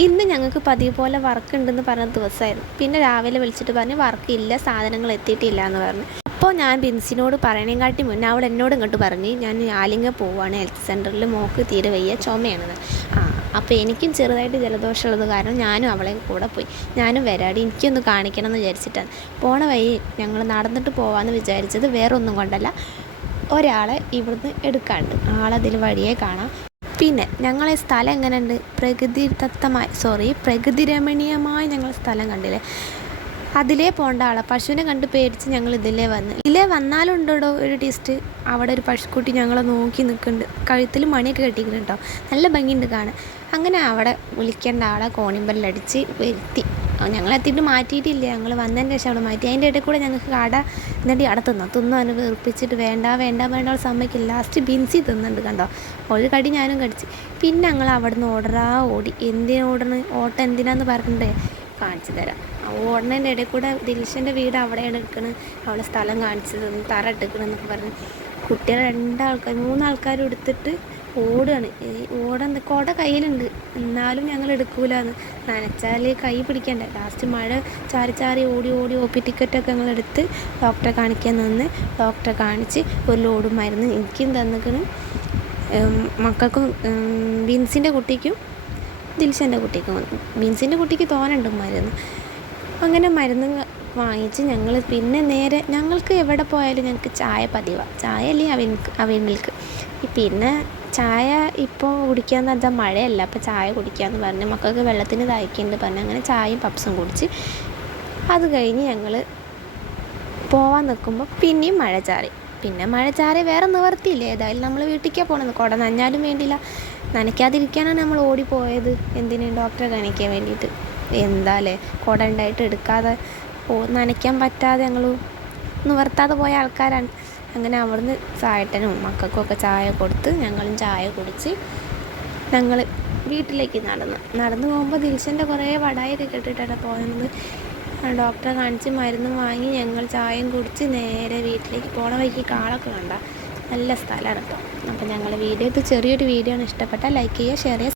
ഇന്ന് ഞങ്ങൾക്ക് പതിവ് പോലെ വർക്ക് ഉണ്ടെന്ന് പറഞ്ഞ ദിവസമായിരുന്നു. പിന്നെ രാവിലെ വിളിച്ചിട്ട് പറഞ്ഞ് വർക്കില്ല, സാധനങ്ങൾ എത്തിയിട്ടില്ല എന്ന് പറഞ്ഞു. അപ്പോൾ ഞാൻ ബിൻസിനോട് പറയണേക്കാട്ടി മുന്നേ അവൾ എന്നോട് ഇങ്ങോട്ട് പറഞ്ഞ് ഞാൻ ആലിങ്ങ പോവുകയാണ് ഹെൽത്ത് സെൻറ്ററിൽ, മോൾക്ക് തീരെ വയ്യ, ചുമയാണെന്ന്. അപ്പോൾ എനിക്കും ചെറുതായിട്ട് ജലദോഷമുള്ളത് കാരണം ഞാനും അവളെ കൂടെ പോയി. ഞാനും വരാടി, എനിക്കൊന്ന് കാണിക്കണം എന്ന് വിചാരിച്ചിട്ടാണ്. പോണ വഴി ഞങ്ങൾ നടന്നിട്ട് പോകാമെന്ന് വിചാരിച്ചത് വേറെ ഒന്നും കൊണ്ടല്ല, ഒരാളെ ഇവിടുന്ന് എടുക്കാണ്ട് ആളതിൽ വഴിയെ കാണാം. പിന്നെ ഞങ്ങളെ സ്ഥലം എങ്ങനെയുണ്ട്, പ്രകൃതി രമണീയമായി ഞങ്ങൾ സ്ഥലം കണ്ടില്ലേ. അതിലേ പോകേണ്ട ആളെ പശുവിനെ കണ്ട് പേടിച്ച് ഞങ്ങൾ ഇതിലേ വന്നാലും ഉണ്ടോ ഒരു ടേസ്റ്റ്. അവിടെ ഒരു പശുക്കുട്ടി ഞങ്ങളെ നോക്കി നിൽക്കുന്നുണ്ട്, കഴുത്തിൽ മണിയൊക്കെ കെട്ടിക്കുന്നുണ്ട് കേട്ടോ, നല്ല ഭംഗിയുണ്ട് കാണാൻ. അങ്ങനെ അവിടെ വിളിക്കേണ്ട ആളെ കോണിമ്പല്ലടിച്ച് വരുത്തി. ഞങ്ങളെത്തിയിട്ട് മാറ്റിയിട്ടില്ല, ഞങ്ങൾ വന്നതിൻ്റെ ശേഷം അവിടെ മാറ്റി. അതിൻ്റെ ഇടയിൽ കൂടെ ഞങ്ങൾക്ക് കട എന്നിട്ട് അവിടെ തിന്നു അതിന് വെറുപ്പിച്ചിട്ട് വേണ്ട സമ്മതിക്കില്ല. ലാസ്റ്റ് ബിൻസി തിന്നുന്നുണ്ട് കണ്ടോ, ഒരു കടി ഞാനും കടിച്ച്. പിന്നെ ഞങ്ങൾ അവിടെ നിന്ന് ഓടി. ഓട്ടം എന്തിനാന്ന് പറഞ്ഞിട്ട് കാണിച്ചു തരാം. ഓടണതിൻ്റെ ഇടയിൽ കൂടെ ദിൽഷൻ്റെ വീട് അവിടെയാണ് എടുക്കുന്നത്, അവളെ സ്ഥലം കാണിച്ചു തന്നു, തറ എടുക്കണമെന്നൊക്കെ പറഞ്ഞ് കുട്ടികളെ 3 ആൾക്കാരും എടുത്തിട്ട് ഓടുകയാണ്. കുട കയ്യിലുണ്ട്, എന്നാലും ഞങ്ങൾ എടുക്കൂലെന്ന്, നനച്ചാൽ കൈ പിടിക്കണ്ടേ. ലാസ്റ്റ് മഴ ചാറി ഓടി OP ടിക്കറ്റൊക്കെ ഞങ്ങളെടുത്ത് ഡോക്ടറെ കാണിക്കാൻ നിന്ന്, ഡോക്ടറെ കാണിച്ച് ഒരു ലോഡ് മരുന്ന് എനിക്കും തന്നിക്കണം, മക്കൾക്കും ബിൻസിൻ്റെ കുട്ടിക്കും ദിൽഷൻ്റെ കുട്ടിക്കും. ബിൻസിൻ്റെ കുട്ടിക്ക് തോനുണ്ട് മരുന്ന്. അങ്ങനെ മരുന്ന് വാങ്ങിച്ച് ഞങ്ങൾ പിന്നെ നേരെ, ഞങ്ങൾക്ക് എവിടെ പോയാലും ഞങ്ങൾക്ക് ചായ പതിവാണ്, ചായ അല്ലെങ്കിൽ അവിൽ മിൽക്ക്. പിന്നെ ചായ ഇപ്പോൾ കുടിക്കാമെന്ന് വെച്ചാൽ മഴയല്ല, അപ്പോൾ ചായ കുടിക്കാമെന്ന് പറഞ്ഞ് മക്കൾക്ക് വെള്ളത്തിന് ദാഹിക്കുന്നുണ്ട് പറഞ്ഞ് അങ്ങനെ ചായയും പപ്സും കുടിച്ച്. അത് കഴിഞ്ഞ് ഞങ്ങൾ പോവാൻ നിൽക്കുമ്പോൾ പിന്നെയും മഴ ചാറി. വേറെ നിവർത്തിയില്ല, ഏതായാലും നമ്മൾ വീട്ടിലേക്കാണ് പോകണമെന്ന്. കുട നനഞ്ഞാലും വേണ്ടിയില്ല, നനയ്ക്കാതിരിക്കാനാണ് നമ്മൾ ഓടിപ്പോയത്. എന്തിനും ഡോക്ടറെ കാണിക്കാൻ വേണ്ടിയിട്ട്. എന്താല്ലേ, കുട ഉണ്ടായിട്ട് എടുക്കാതെ നനയ്ക്കാൻ പറ്റാതെ ഞങ്ങൾ നിവർത്താതെ പോയ ആൾക്കാരാണ്. അങ്ങനെ അവിടുന്ന് ചായട്ടനും മക്കൾക്കൊക്കെ ചായ കൊടുത്ത് ഞങ്ങളും ചായ കുടിച്ച് ഞങ്ങൾ വീട്ടിലേക്ക് നടന്നു പോകുമ്പോൾ ദിൽഷൻ്റെ കുറേ വടായൊക്കെ കേട്ടിട്ടാണ് പോയത്. ഡോക്ടറെ കാണിച്ച് മരുന്ന് വാങ്ങി ഞങ്ങൾ ചായയും കുടിച്ച് നേരെ വീട്ടിലേക്ക് പോണ വഴിക്ക് കാളൊക്കെ കണ്ട നല്ല സ്ഥലമാണ് കേട്ടോ. അപ്പോൾ ഞങ്ങളുടെ വീഡിയോ, ഇത് ചെറിയൊരു വീഡിയോ ആണ്, ഇഷ്ടപ്പെട്ടാൽ ലൈക്ക് ചെയ്യുക, ഷെയർ ചെയ്യുക.